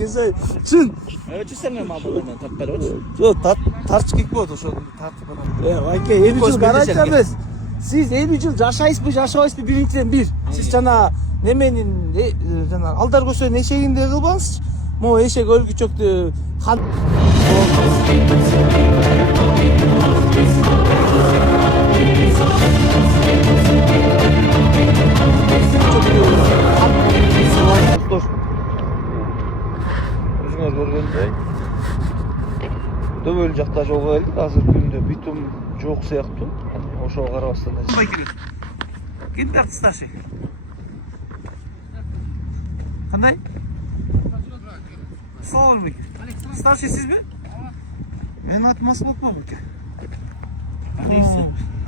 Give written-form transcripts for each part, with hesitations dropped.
Кезай. Чын. Өчүсеңме мабылдан таппай өч. Жо, тарчы кек болот ошо тартып барам. Байке, 50 жыл гарантия эмес. Сиз 50 жыл жашайсызбы, жашабайсызбы биринчиден бир. Сиз жана неменин жана алдар көсөнүн эшегинде кылбаңызчы. Могу эшек өлгүчөктү өзүңөр көргөндөй дөбөл жакта жолго келдик. Азыркы күндө битум жок сыяктуу. Ошого карабастан ким тартты старший? Кандай? Салам алейкум. Старший сизби? Менин атым Асболот болбойт.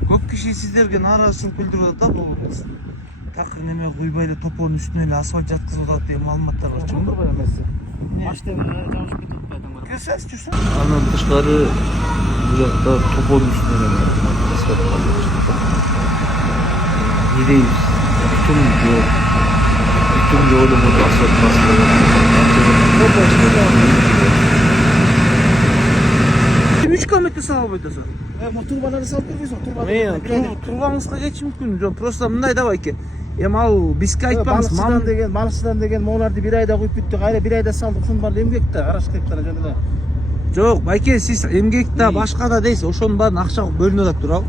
Көп киши сиздерге нааразычылык билдирип атат да, бул такыр неме куйбай эле топонун үстүнө эле асфальт жаткызып атат деген маалыматтар бар. Чынбы? Машина жабышып кетип атпайдың. Келсеңиз жүрсөң. Андан тышкары бул жакта топонун үстүнө эле асфальт калып. Не дейбиз? Бүтүн жок. Бүтүн жок эле асфальт басылып. 3 километр сала албайт атасың. Турбаларды салып бербейсиң, Мен турбаңызга кетиши мүмкүн. Жок, просто мындай да байке. Эми ал бизге айтпаңыз, балыкчыдан деген моуларды бир айда куюп бүттүк, кайра бир айда салдык, ушунун баары эмгек да, караш керек да жөн эле. Жок, байке, сиз эмгек да, башка да дейсиз, ошонун баарын акча бөлүнүп атат туурабы?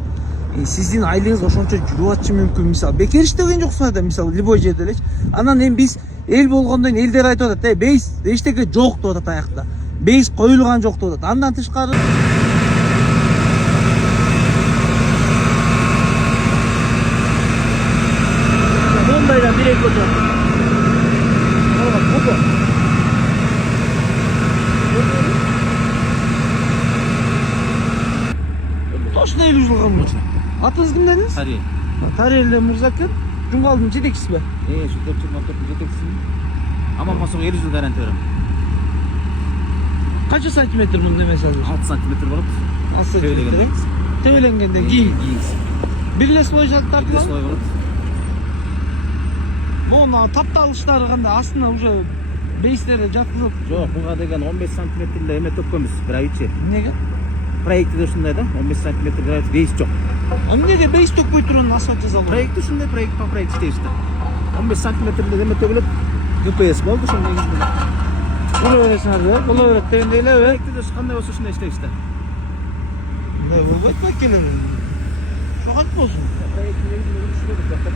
Сиздин айлыгыңыз ошончо жүрүп атышы мүмкүн. Мисалы, бекер иштеген жоксуңар да, мисалы, любой жерде элечи. Анан эми биз эл болгондон элдер айтып атат, бейс эчтеке жок деп атат аякта. Бейс коюлган жок деп атат. Андан тышкары мондайдан бир эки отурат. Точно 50 жыл калмыш. Атыңыз ким дедиңиз? Тари. Тарелли мырза экен. Жумгалдын жетекчисиби? Şu 424 жетекчисин. Аман болсо 50 жыл гарантия берем. Канча сантиметр мунун немеси азыр? 6 сантиметр болот. 6 сантиметр. Тебеленгенден кийин. Бир эле слой жалтарды Бир слой болот. Могу тапталыштары кандай? Астына уже бейстери жаткызып. Жок, буга деген 15 сантиметр эле эме төккөнбүз, гравичи. Эмнеге? Проектте ушундай да, 15 сантиметр гравич бейс жок. Эмнеге бейс төкпөй турган асфальт жасалды? Проектте ушундай, проект по проект иштейбиз да. 15 сантиметр эле эме төгүлөт. ГПС болду ошондой негизинде. Бола бересиңер да, бола берет дегендей элеби? Проектте кандай болсо ушундай иштейбиз да. Мындай болбойт байкелер. Шогат болсун. Проекттин негизинде ушундай да.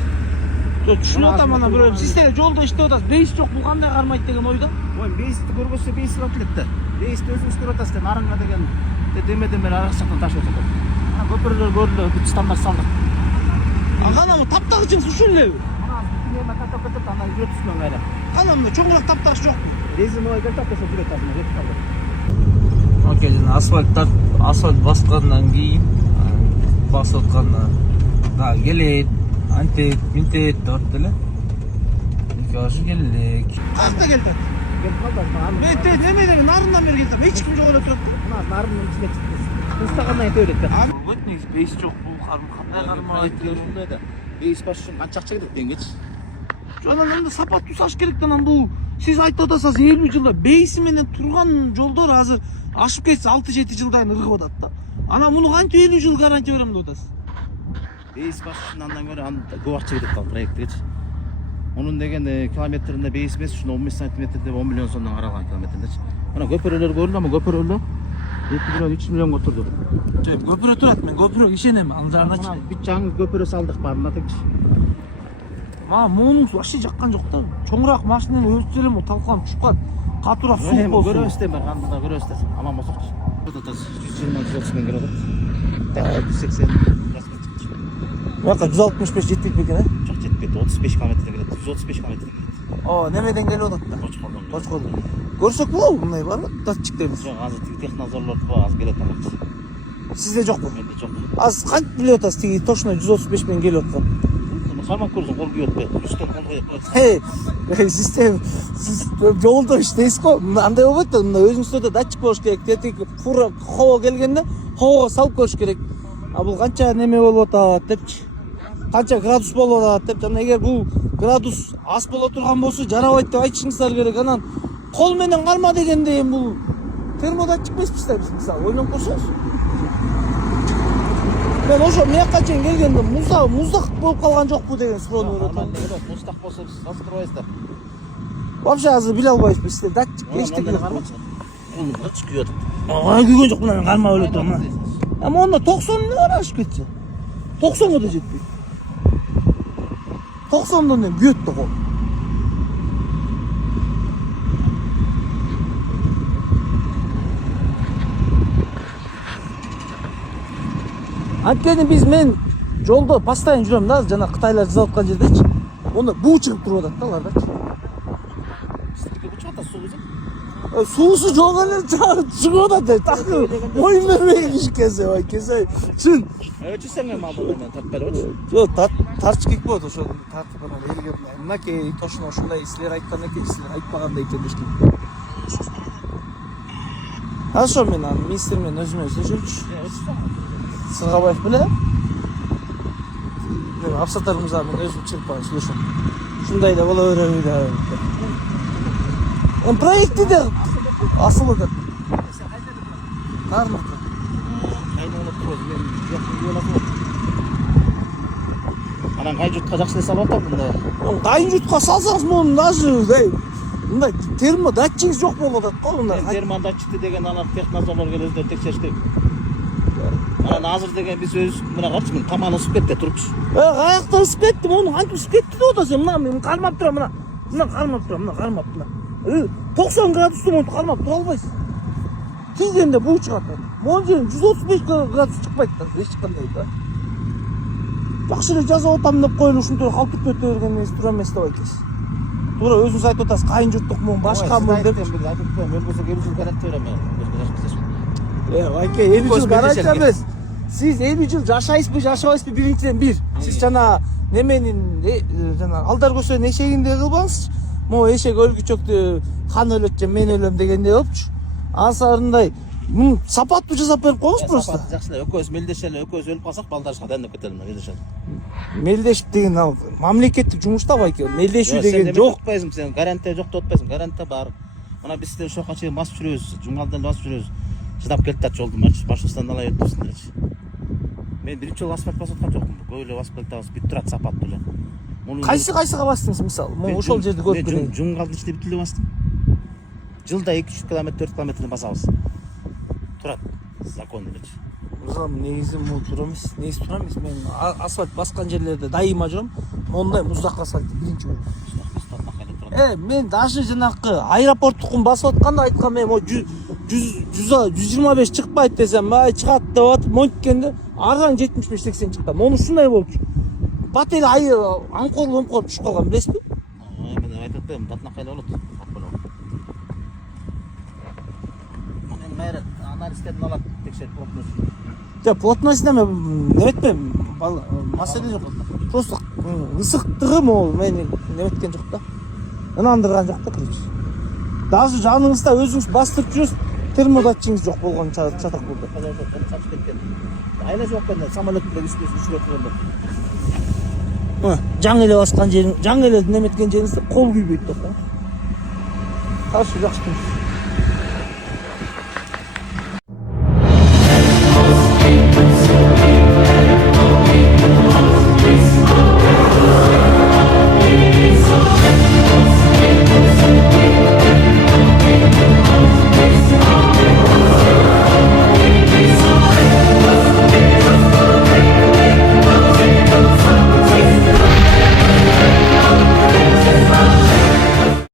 Жок, түшүнүп атам ана бирөө. Сиздер жолдо иштеп атасыз. Бейс жок, бул кандай кармайт деген ойда. Ой, бейсти көрбөсө бейс алып келет да. Бейсти өзүңүз көрүп атасыздар, нарынга деген демеден бери арак жактан ташып атат. Көпүрөлөр көрүлүп, бүт стандарт салдык. Кана таптагычыңыз ушул элеби? Ана катап кетип, ана жүрөт үстүнөн кайра. Кана мына чоңураак таптагыч жокпу? Резиновый катап ошо жүрөт азыр, жетип калды. Окей, асфальт баскандан кийин басып атканда да келет, антет, минтет деп эле. Жашы келдик. Каякта келди? Келип калды азыр. Мен немеден нарындан бери келдим. Эч ким жок эле турат да. Мына нарынын ичине чыкты. Устагандан кете берет да. Болбойт негизи бейс жок, бул кандай кармайт ушундай да. Бейс баш үчүн канча акча кетет деңгичи. Анан анда сапаттуу саш керек да. Анан бул сиз айтып атасыз 50 жылда бейси менен турган жолдор азыр ашып кетсе 6-7 жылдан ыргып атат да. Анан муну кантип 50 жыл гарантия берем деп атасыз? Бейс баш үчүн андан көрө көп акча кетет ал проекттегичи. Onun деген километринде бейс эмес, ушуну 15 сантиметрде 10 миллион сомдон каралган километрдечи. Мына көпүрөлөр көрүнүп, ама көпүрөлөр 2 миллион 3 миллионго турду. Жок, көпүрө турат, мен көпүрөгө ишенем, ал жарначы. Бүт жаңы көпүрө салдык баарына текчи. Муунуңуз вообще жаккан жок да. Чоңураак машинаны өзү эле талкаланып түшкөн. Катуураак суу болсун. Көрөбүз да, кандайда көрөбүз да. Аман болсокчу. Ототос 120-130 миң келет. 180 Бака 165 жетпейт бекен, жок жетпейт. 35 километр келет. 135 километр келет. О, немеден келип атат да. Точкодон. Көрсөк болобу мындай барбы? Датчиктерибиз. Жок, азыр технозорлорду азыр келет алат. Сизде жокпу? Менде жок. Аз кантип билип атасыз тиги точно 135 миң келип аткан? Кармап көрсөң кол күйөт бе? Үстөн кол коет. Система сиз жолдо иштейсиз го. Андай болбойт да, мына өзүңүздө датчик болуш керек. Тетик фура хоо келгенде хоого салып көрүш керек. А бул канча неме болуп атат депчи. Канча градус болуп атат деп. Жана эгер бул градус аз боло турган болсо жарабайт деп айтышыңыздар керек. Анан кол менен карма дегенде эми бул термодатчик эмеспиз да биз мисалы ойлонуп көрсөңүз. Мен ошо мыякка чейин келгенде муздак болуп калган жокпу деген суроону көрөтөм. Муздак болсо салыштырбайсыздар. Вообще азыр биле албайбыз бизде датчик эчтеке жок. Колумда күйөт. Ага күйгөн жок мына кармап өлөтөм мына. Эми онда 90 эмне бар ашып кетсе? 90га да жетпейт. 90дон эми күйөт да кол. Анткени мен жолдо постоянно жүрөм да, жана кытайлар жасап аткан жердечи. Онда буу чыгып туруп атат да алардачы. Сиздики бучат да суу кызым. Суусу жок эле чыгып атат. Так моюн бербей кишкесе, ой кесе. Чын. Өчүсөң эми ал менен тартпайлыбычы. Жок, тартыш керек болот ошо тартып анан элге мынакей тошуна ушундай силер айткан экен, силер айтпагандай экен дешкен. Ошо мен аны министр менен өзүмө сөзөмчү. Сыргабаев беле? Мен Апсатар мырза мен өзүм чыгып бара сүйлөшөм. Ушундай да боло береби да. Проекти де асыл экен. Тармак. Анан кай жутка жакшы эле салып атат мындай. Кайын жутка салсаңыз муну даже мындай термодатчигиңиз жок болуп атат го мындай. Термодатчикти деген анан техназорлор келип өздөрү текшериш керек. Анан азыр деген биз өзүбүз мына карачы мен таман ысып кетти турупчу. Каякта ысып кетти, муну кантип ысып кетти деп атасың? Мына мен кармап турам мына. Мына кармап турам, мына кармап мына. 90 градусту муну кармап тура албайсыз. Тийгенде буу чыгат. Могу жерин 135 градус чыкпайт да, эч кандай да. Жакшы эле жазып атам деп коюлуп ушинтип калтырып кете берген эмес туура эмес деп айтасыз. Туура өзүңүз айтып атасыз, кайын журттукмун, башкамын деп. Өлбөсө 50 жыл гарантия берем мен. Байке 50 жыл гарантия эмес. Сиз 50 жыл жашайсызбы, жашабайсызбы биринчиден бир. Сиз жана неменин жана алдар көсөнүн эшегинде кылбаңызчы. Могу эшек өлгүчөктү хан өлөт же мен өлөм дегендей болупчу. Асарындай сапаттуу жасап берип коюңуз просто. Жакшы эле экөөбүз мелдешели, экөөбүз өлүп калсак балдарыбызга дайындап кетели мелдешели. Мелдешип деген ал мамлекеттик жумушта байке. Мелдешүү деген жок. Атпайсың сен, гарантия жок деп атпайсың, гарантия бар. Мына биз ошо кача басып жүрөбүз, жумгалдан басып жүрөбүз. Чыдап келатат жолдун маршрутунан ала берипсиңерчи. Мен биринчи жолу асфальт басып аткан жокмун. Көп эле басып келатабыз, бүт турат сапаттуу эле. Кайсыга бастыңыз мисалы? Могу ошол жерди көрүп мен жумгалдын ичинде бүт эле бастым. Жылда 2-3 километр, 4 километрден басабыз. Турат закон элечи. Узам негизи бул туура эмес. Негизи туура эмес. Мен асфальт баскан жерлерде дайыма жүрөм. Мондай муздак асфальтты биринчи көрдүм. Мен даже жанакы аэропорттукун басып атканда айткам мен 125 чыкпайт десем, чыгат деп атып монткенде ардан 75-80 чыкты. Мону ушундай болчу. Бат эле аңкор түшүп калган билесизби? Мен айтып атпаймынбы, датына кайла болот. Мен майрат анализдерин алат, текшерип плотность. Жок, плотность неметпейм. Маселе жок. Просто ысыктыгы могу мени неметкен жок да. Ынандырган жок да, короче. Даже жаныңызда өзүңүз бастырып жүрөсүз, термодатчигиңиз жок болгон чатак болду. Чачып кеткен. Айла жок экен, самолет менен үчүп өткөндө. Жаң эле баскан жериң, жаң эле неметкен жериңизде кол күйбөйт да. Каршы жакшы.